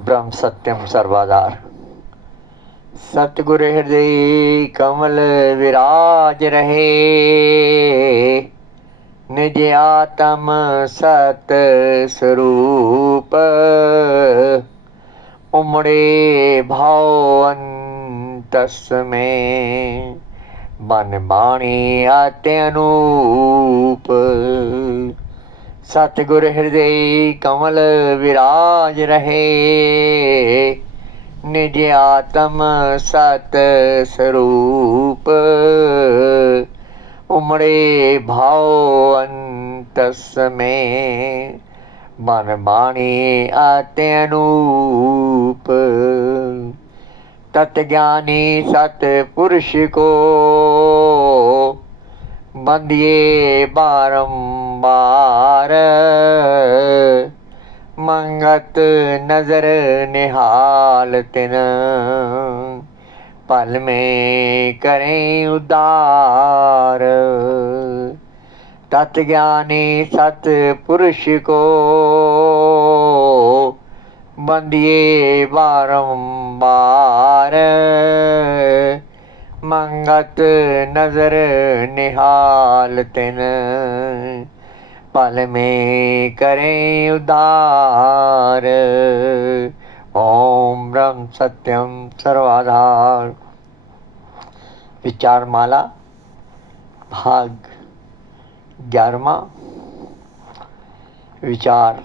ब्रह्म सत्यम सर्वाधार। सतगुरु हृदय कमल विराज रहे, निज आत्म सत स्वरूप। उमड़े भाव अंतस में, मन बाणी आते अनूप। सतगुर हृदय कमल विराज रहे, निज आत्म सत स्वरूप। उमड़े भाव अंतस में, मन बाणी आते अनूप। तत्ज्ञानी सतपुरुष को, बंदिए बारंबार। मंगत नजर निहाल तिन, पल में करें उद्धार। तत्ज्ञानी सतपुरुष को, बंदिए बारंबार। मंगत नजर निहाल तिन, पल में करें उद्धार। ओम ब्रह्म सत्यम सर्वाधार। विचार माला भाग 11वां। विचार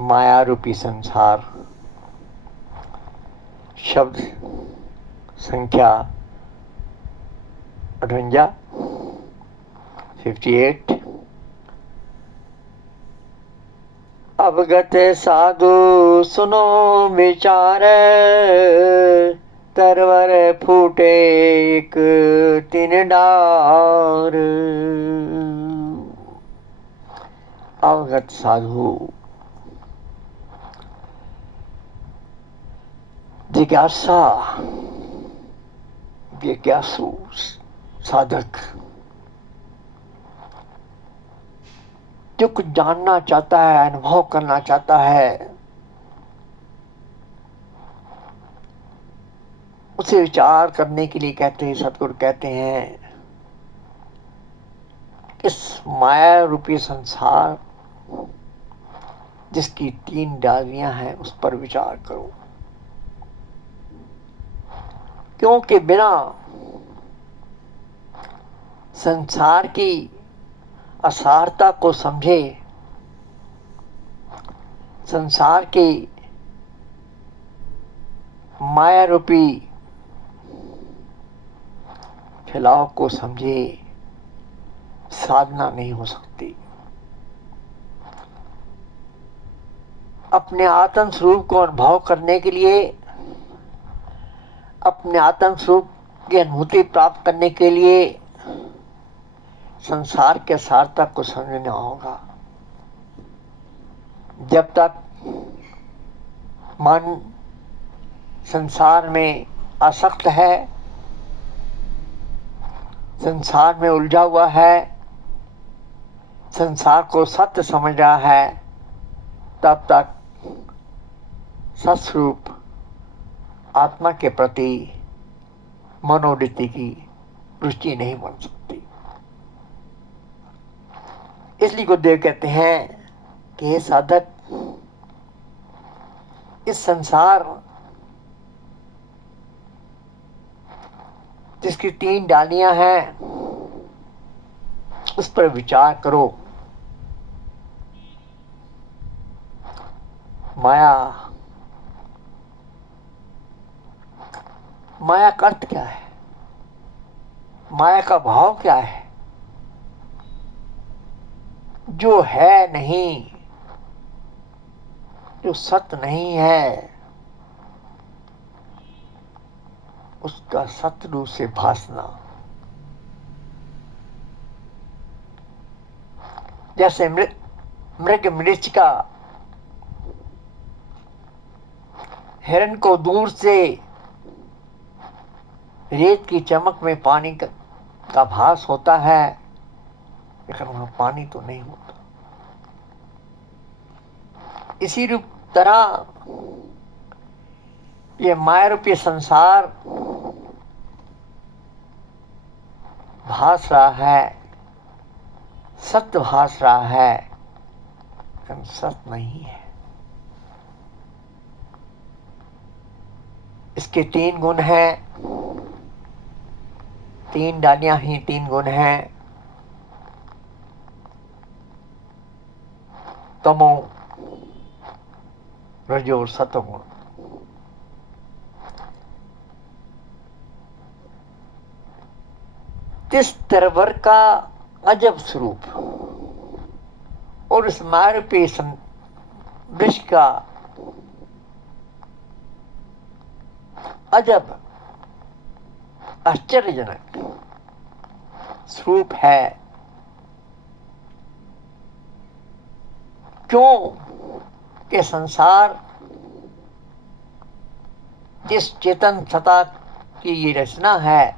माया रूपी संसार। शब्द संख्या 58, 58। अवगत साधु सुनो विचार, तरवर फूटे एक तीन डार। अवगत साधु जिज्ञासा, जिज्ञासु साधक जो कुछ जानना चाहता है, अनुभव करना चाहता है, उसे विचार करने के लिए कहते हैं, सतगुरु कहते हैं, इस माया रूपी संसार जिसकी 3 डालियां हैं उस पर विचार करो। क्योंकि बिना संसार की असारता को समझे, संसार के माया रूपी फैलाव को समझे, साधना नहीं हो सकती। अपने आत्म स्वरूप को अनुभव करने के लिए, अपने आत्म स्वरूप की अनुभूति प्राप्त करने के लिए संसार के सारता को समझना होगा। जब तक मन संसार में आसक्त है, संसार में उलझा हुआ है, संसार को सत्य समझ रहा है, तब तक सत्स्वरूप आत्मा के प्रति मनोवृत्ति की रुचि नहीं बन सकती। इसलिए गुरुदेव कहते हैं कि हे साधक, इस संसार जिसकी 3 डालियां हैं उस पर विचार करो। माया, माया का अर्थ क्या है? माया का भाव क्या है? जो है नहीं, जो सत्य नहीं है, उसका सत्य रूप से भासना। जैसे मृग मृच्छका हिरण को दूर से रेत की चमक में पानी का भास होता है, लेकिन वहां पानी तो नहीं होता। इसी रूप तरह ये माया रूपी संसार भास रहा है, सत्य भास रहा है, लेकिन सत्य नहीं है। इसके 3 गुण हैं, 3 डालियां ही 3 गुण हैं। तमो, रजो और सतोगुण। इस तरवर का अजब स्वरूप और इस मार्ग पे वृक्ष का अजब आश्चर्यजनक स्वरूप है। क्यों कि संसार जिस चेतन सत्ता की ये रचना है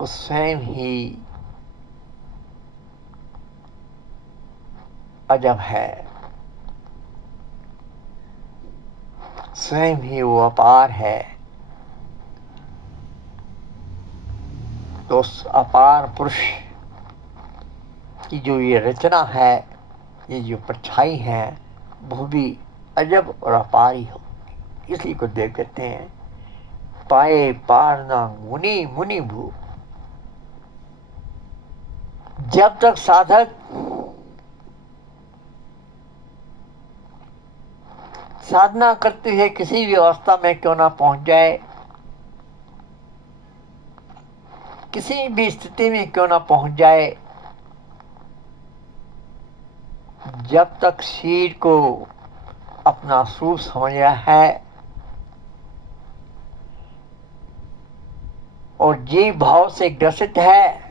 वो स्वयं ही अजब है, स्वयं ही वो अपार है। तो उस अपार पुरुष की जो ये रचना है, ये जो परछाई है, वो भी अजब और अपार ही हो। इसी को देव कहते हैं पाए पार ना मुनि मुनि भू। जब तक साधक साधना करते हुए किसी भी अवस्था में क्यों ना पहुंच जाए, किसी भी स्थिति में क्यों ना पहुंच जाए, जब तक शरीर को अपना स्वरूप समझ रहा है और जीव भाव से ग्रसित है,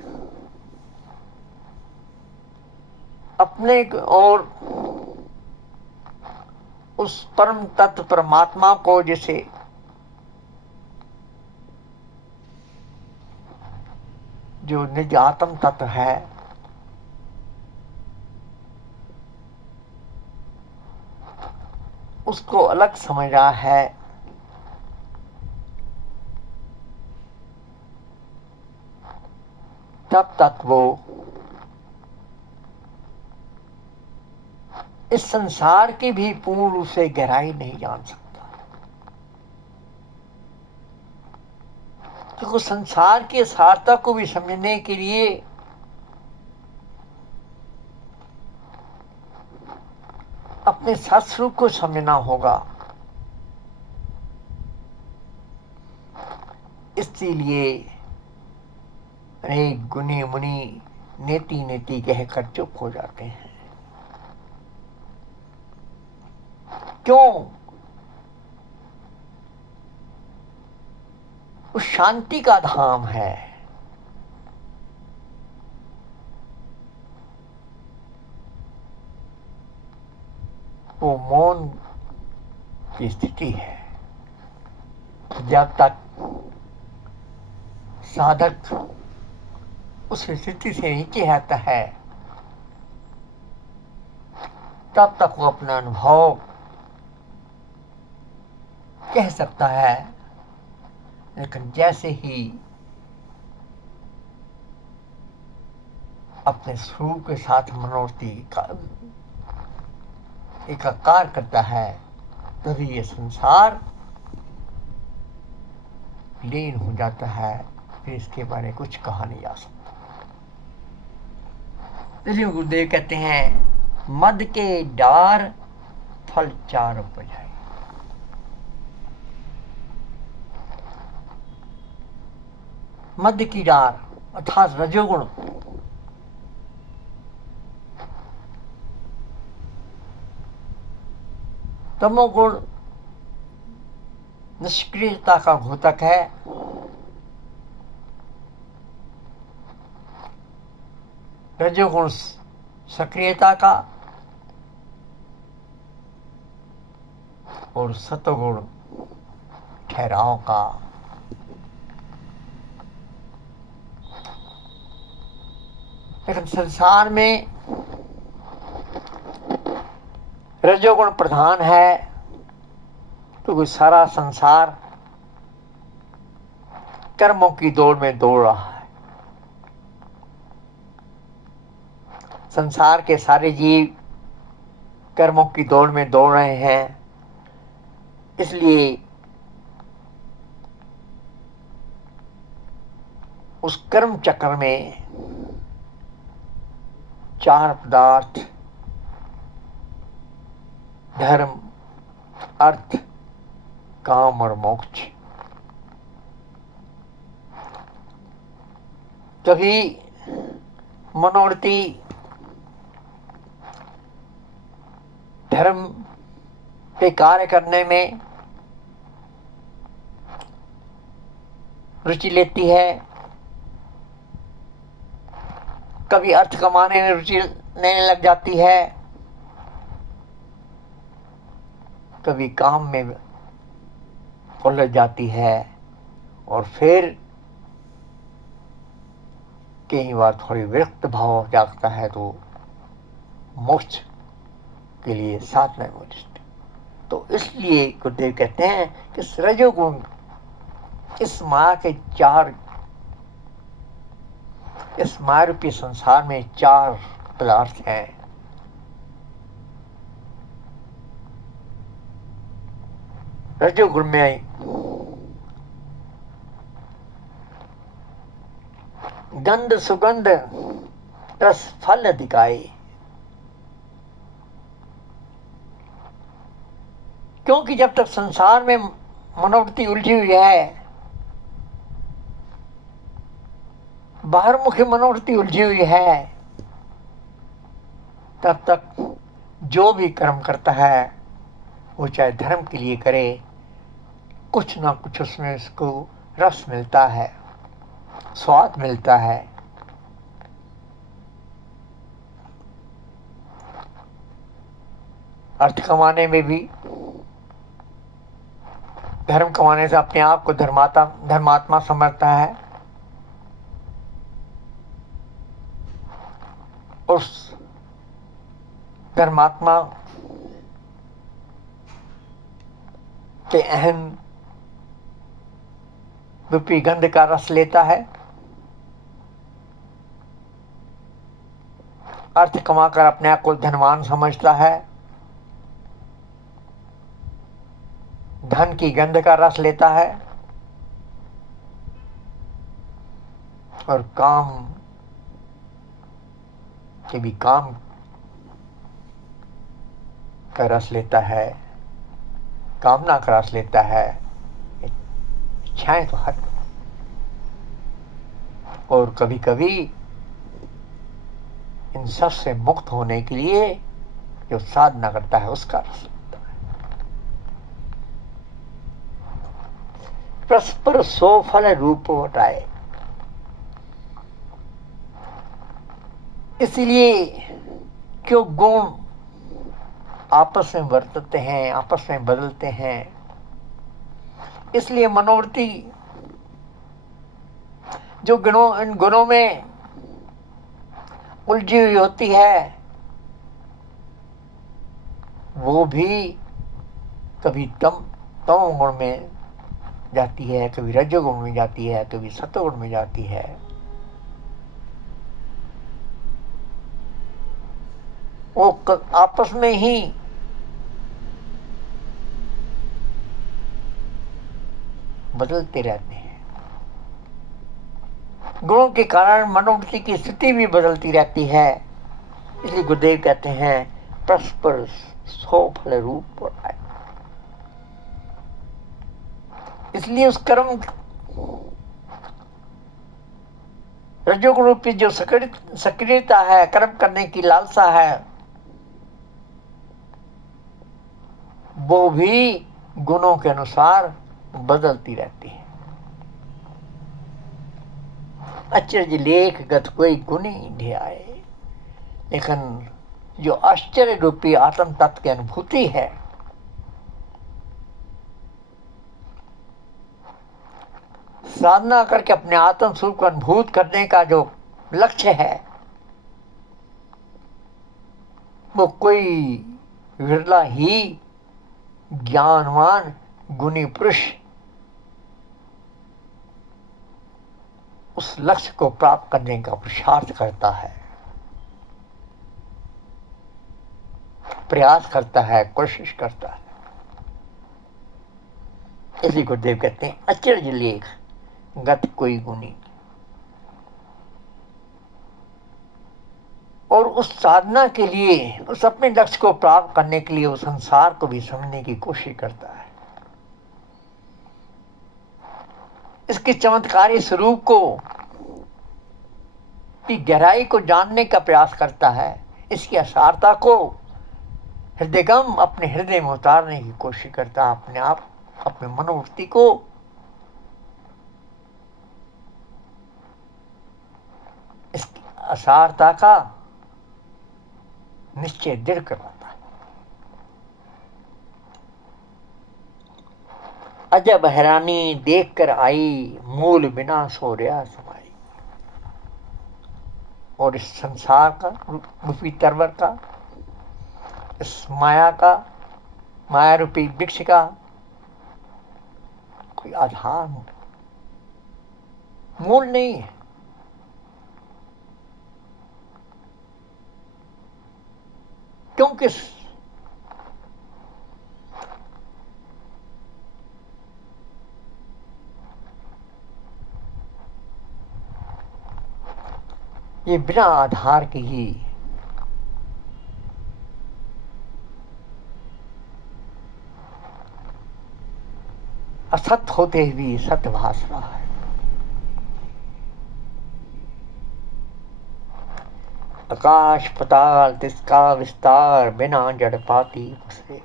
अपने और उस परम तत्व परमात्मा को जैसे जो निज आत्म तत्व है उसको अलग समझ रहा है, तब तक वो इस संसार की भी पूर्ण रूप से गहराई नहीं जान सकता। क्योंकि संसार के सार्थता को भी समझने के लिए अपने सत्स्वरूप को समझना होगा। इसीलिए अनेक गुणी मुनि नेति नेति कहकर चुप हो जाते हैं। क्यों? उस शांति का धाम है, वो मौन की स्थिति है। जब तक साधक उस स्थिति से नीचे आता है तब तक वो अपना अनुभव कह सकता है, लेकिन जैसे ही अपने स्वरूप के साथ मनोवृत्ति का एकाकार करता है तभी ये संसार लीन हो जाता है, फिर इसके बारे में कुछ कहा नहीं जा सकता। इसलिए गुरुदेव कहते हैं मद के डार फल 4 बजाए। मध्य की डार अर्थात रजोगुण तमोगुण निष्क्रियता का घोतक है, रजोगुण सक्रियता का और सतोगुण ठहराव का। लेकिन संसार में रजोगुण प्रधान है क्योंकि सारा संसार कर्मों की दौड़ में दौड़ रहा है। संसार के सारे जीव कर्मों की दौड़ में दौड़ रहे हैं, इसलिए उस कर्म चक्र में चार पदार्थ धर्म, अर्थ, काम और मोक्ष, कभी मनोवृत्ति धर्म के कार्य करने में रुचि लेती है, कभी अर्थ कमाने में रुचि लेने लग जाती है, कभी काम में उलझ जाती है, और फिर कई बार थोड़ी विरक्त भाव जागता है तो मोक्ष के लिए साधना में उलझती। तो इसलिए गुरुदेव कहते हैं कि रजोगुण इस माया के इस माया रूपी संसार में चार पदार्थ हैं। रजोगुण में गंध सुगंध रस फल अधिकाई, क्योंकि जब तक संसार में मनोवृत्ति उलझी हुई है, बाहरमुखी मनोवृत्ति उलझी हुई है, तब तक जो भी कर्म करता है वो चाहे धर्म के लिए करे, कुछ ना कुछ उसमें उसको रस मिलता है, स्वाद मिलता है। अर्थ कमाने में भी, धर्म कमाने से अपने आप को धर्मात्मा समझता है, उस धर्मात्मा के अहम रूपी गंध का रस लेता है, अर्थ कमाकर अपने आप को धनवान समझता है, धन की गंध का रस लेता है, और काम के भी काम का रस लेता है, कामना का रस लेता है। इच्छाएं तो हर, और कभी कभी इन सब से मुक्त होने के लिए जो साधना करता है उसका रस लेता है। परस्पर सो फल रूप वटाए, इसलिए क्यों गुण आपस में वर्तते हैं, आपस में बदलते हैं, इसलिए मनोवृत्ति जो इन गुणों में उलझी हुई होती है, वो भी कभी तम गुण में जाती है, कभी रजोगुण में जाती है, कभी सतोगुण में जाती है। वो आपस में ही बदलते रहते हैं। गुणों के कारण मनोवृत्ति की स्थिति भी बदलती रहती है। इसलिए गुरुदेव कहते हैं परस्पर सो फल रूप आए। इसलिए उस कर्म रजोगुण रूपी जो सक्रियता है, कर्म करने की लालसा है, वो भी गुणों के अनुसार बदलती रहती है। अचरज लेख गत कोई गुणी ढियाए, लेकिन जो आश्चर्य रूपी आत्म तत्व की अनुभूति है, साधना करके अपने आत्म स्वरूप को अनुभूत करने का जो लक्ष्य है, वो कोई विरला ही ज्ञानवान गुणी पुरुष उस लक्ष्य को प्राप्त करने का पुरुषार्थ करता है, प्रयास करता है, कोशिश करता है। इसी को देव कहते हैं अचरज लेख गत कोई गुनी। और उस साधना के लिए, उस अपने लक्ष्य को प्राप्त करने के लिए उस संसार को भी समझने की कोशिश करता है, इसके चमत्कारी स्वरूप को की गहराई को जानने का प्रयास करता है, इसकी असारता को हृदयगम अपने हृदय में उतारने की कोशिश करता है, अपने आप अपने मनोवृत्ति को इसकी असारता का निश्चय दृढ़ करवाता है। अजब हैरानी देख कर आई, मूल बिना सो रहा समाई। और इस संसार का रूपी तरवर का, इस माया का, माया रूपी वृक्ष का कोई आधार मूल नहीं है। क्योंकि ये बिना आधार के ही असत होते हुए सत्य भास रहा है। आकाश पताल तिसका विस्तार, बिना जड़ पाती उससे।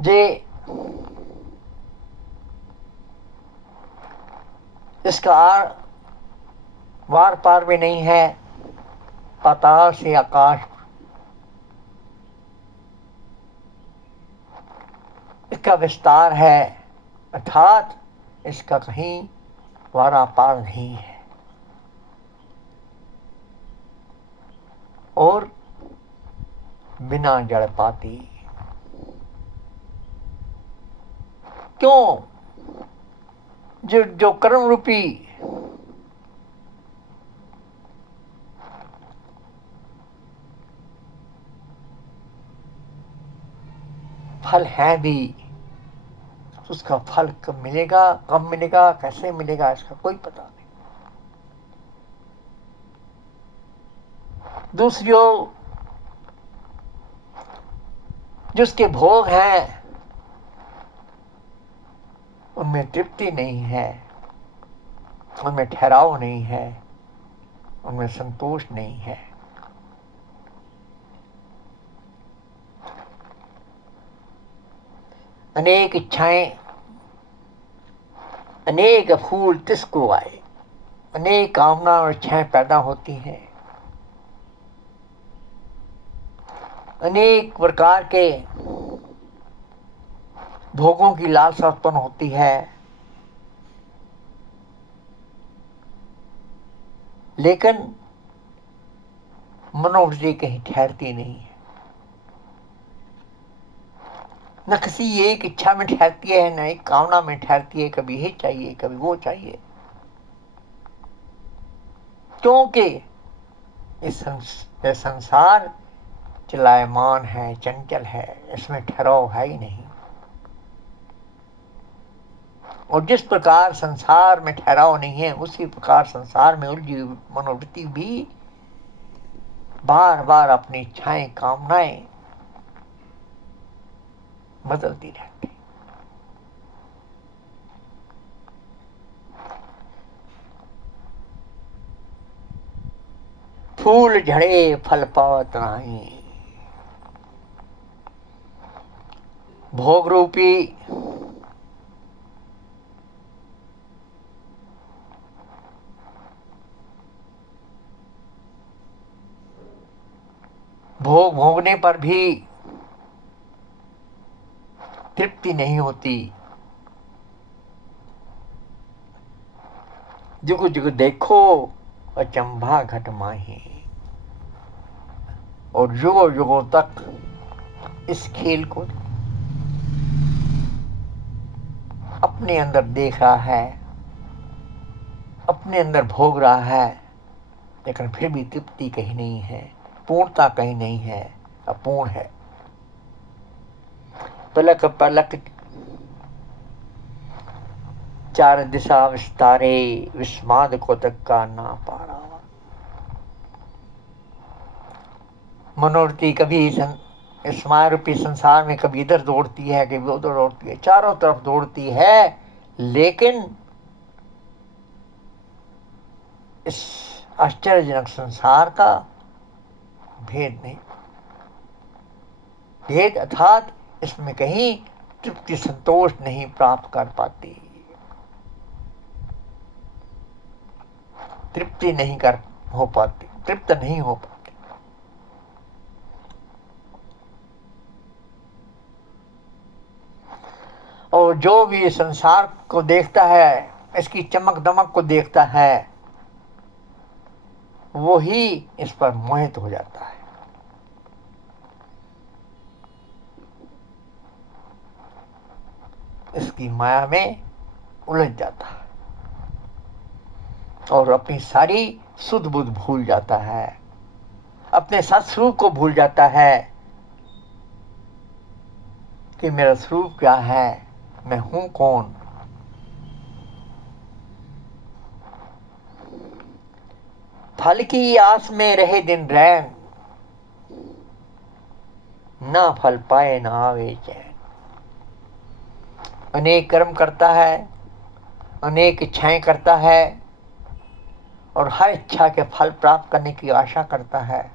जे इसका वार पार भी नहीं है, पाताल से आकाश, इसका विस्तार है, अर्थात इसका कहीं वारा पार नहीं है। और बिना जड़ पाती, क्यों? जो कर्म रूपी फल है भी, उसका फल कब मिलेगा, कब मिलेगा, कैसे मिलेगा, इसका कोई पता नहीं। दूसरी ओर जो उसके भोग हैं उनमें तृप्ति नहीं है, उनमें ठहराव नहीं है, उनमें संतोष नहीं है। अनेक इच्छाएं, अनेक फूल तिसको आए, अनेक कामना और इच्छाएं पैदा होती हैं, अनेक प्रकार के भोगों की लालसा उत्पन्न होती है, लेकिन मनोवृत्ति कहीं ठहरती नहीं है। न किसी एक इच्छा में ठहरती है, न एक कामना में ठहरती है। कभी ये चाहिए, कभी वो चाहिए, क्योंकि इस संसार चलायमान है, चंचल है, इसमें ठहराव है ही नहीं। और जिस प्रकार संसार में ठहराव नहीं है, उसी प्रकार संसार में उलझी मनोवृत्ति भी बार बार अपनी इच्छाएं, कामनाएं बदलती रहती। फूल झड़े फल पावत नहीं, भोग रूपी भोग भोगने पर भी तृप्ति नहीं होती। जुग जुग देखो अचंभा घट माही। और युगों युगों तक इस खेल को अपने अंदर देख रहा है, अपने अंदर भोग रहा है, लेकिन फिर भी तृप्ति कहीं नहीं है, पूर्णता कहीं नहीं है, अपूर्ण है। पलक पलक चार दिशा विस्तारे, विस्माद को तक का ना पारा। मनोरथी कभी इस मायारूपी संसार में कभी इधर दौड़ती है, कभी उधर दौड़ती है, चारों तरफ दौड़ती है, लेकिन इस आश्चर्यजनक संसार का भेद नहीं। भेद अर्थात इसमें कहीं तृप्ति संतोष नहीं प्राप्त कर पाती, तृप्ति नहीं कर हो पाती, तृप्त नहीं हो पाती। और जो भी संसार को देखता है, इसकी चमक दमक को देखता है, वो ही इस पर मोहित हो जाता है। इसकी माया में उलझ जाता है और अपनी सारी सुध बुध भूल जाता है, अपने सत्स्वरूप को भूल जाता है कि मेरा स्वरूप क्या है, मैं हूं कौन। फल की आस में रहे दिन रैन, ना फल पाए ना आवे चैन। अनेक कर्म करता है, अनेक इच्छाएं करता है और हर इच्छा के फल प्राप्त करने की आशा करता है,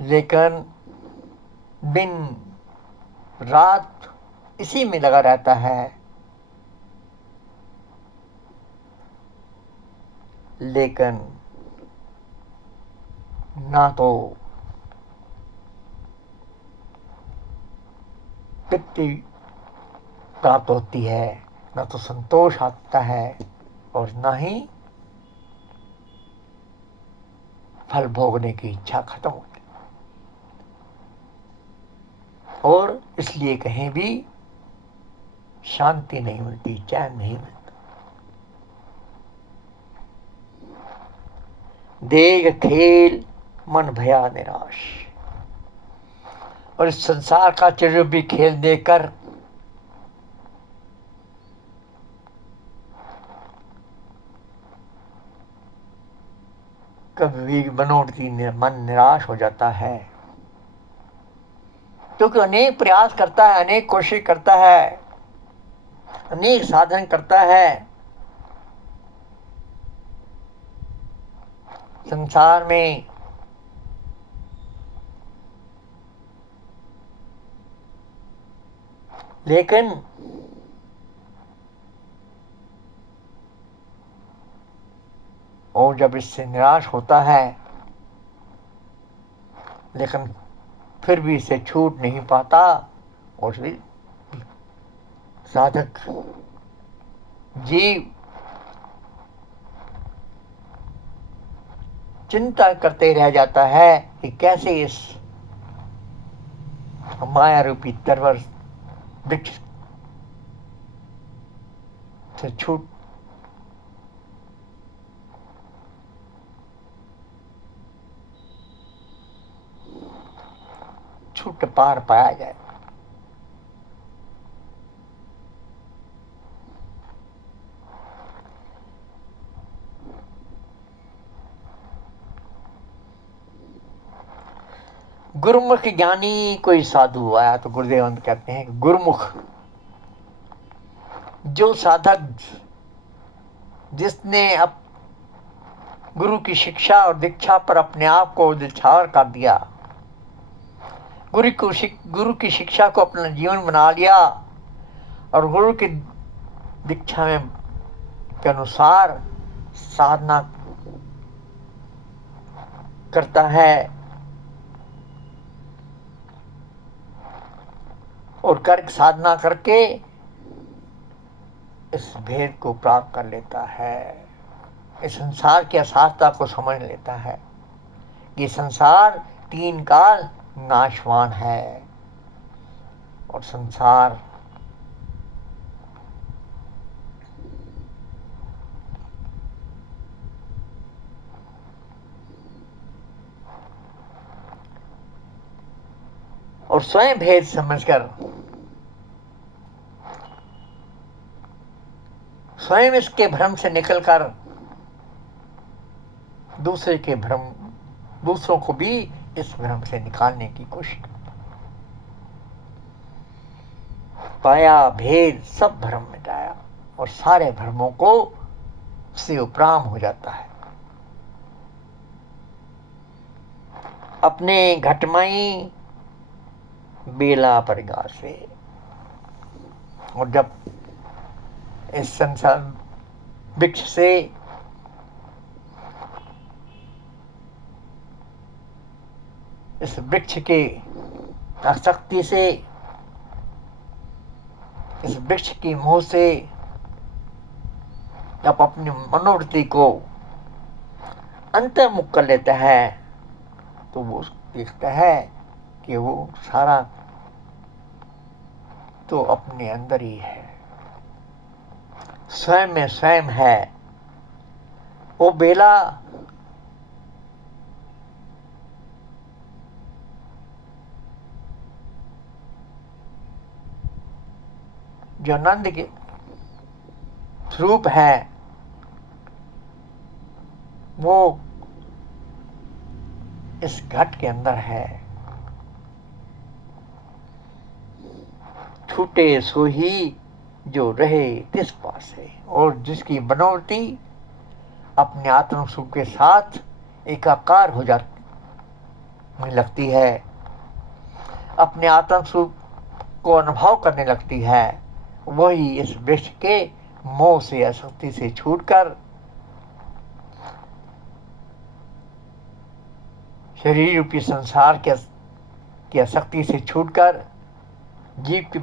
लेकिन दिन रात इसी में लगा रहता है, लेकिन ना तो तृप्ति प्राप्त होती है, ना तो संतोष आता है, और ना ही फल भोगने की इच्छा खत्म होती, और इसलिए कहीं भी शांति नहीं मिलती, चैन नहीं मिलता। देख खेल मन भया निराश। और इस संसार का चिररूपी खेल देखकर कभी मनोरथी मन निराश हो जाता है, क्योंकि अनेक प्रयास करता है, अनेक कोशिश करता है, अनेक साधन करता है, संसार में लेकिन और जब इससे निराश होता है, लेकिन फिर भी इसे छूट नहीं पाता, और फिर साधक जीव चिंता करते रह जाता है कि कैसे इस माया रूपी तरवर वृक्ष से छूट पार पाया जाए। गुरुमुख ज्ञानी कोई साधु आया तो गुरुदेव कहते हैं, गुरुमुख जो साधक जिसने अब गुरु की शिक्षा और दीक्षा पर अपने आप को निछावर कर दिया, गुरु की शिक्षा को अपना जीवन बना लिया और गुरु की दीक्षा में के अनुसार साधना करता है, और कर्क साधना करके इस भेद को प्राप्त कर लेता है, इस संसार की असारता को समझ लेता है। ये संसार 3 काल नाशवान है और संसार और स्वयं भेद समझकर स्वयं इसके भ्रम से निकलकर दूसरों को भी इस भ्रम से निकालने की कोशिश। पाया भेद, सब भ्रम मिटाया और सारे भ्रमों को से उपराम हो जाता है। अपने घटमई बेला परिगार से। और जब इस संसार वृक्ष से इस वृक्ष के आसक्ति से, इस वृक्ष की मोह से जब अपनी मनोवृत्ति को अंतर्मुख कर लेता है तो वो देखता है कि वो सारा तो अपने अंदर ही है, स्वयं में स्वयं है। वो बेला जो आनंद के स्वरूप है वो इस घट के अंदर है। छूटे सो ही जो रहे तिस पास है। और जिसकी मनोवृत्ति अपने आत्म सुख के साथ एकाकार हो जाने लगती है, अपने आत्म सुख को अनुभव करने लगती है, वही इस वृक्ष के मोह से, आसक्ति से छूटकर शरीर रूपी संसार की आसक्ति से छूटकर जीव की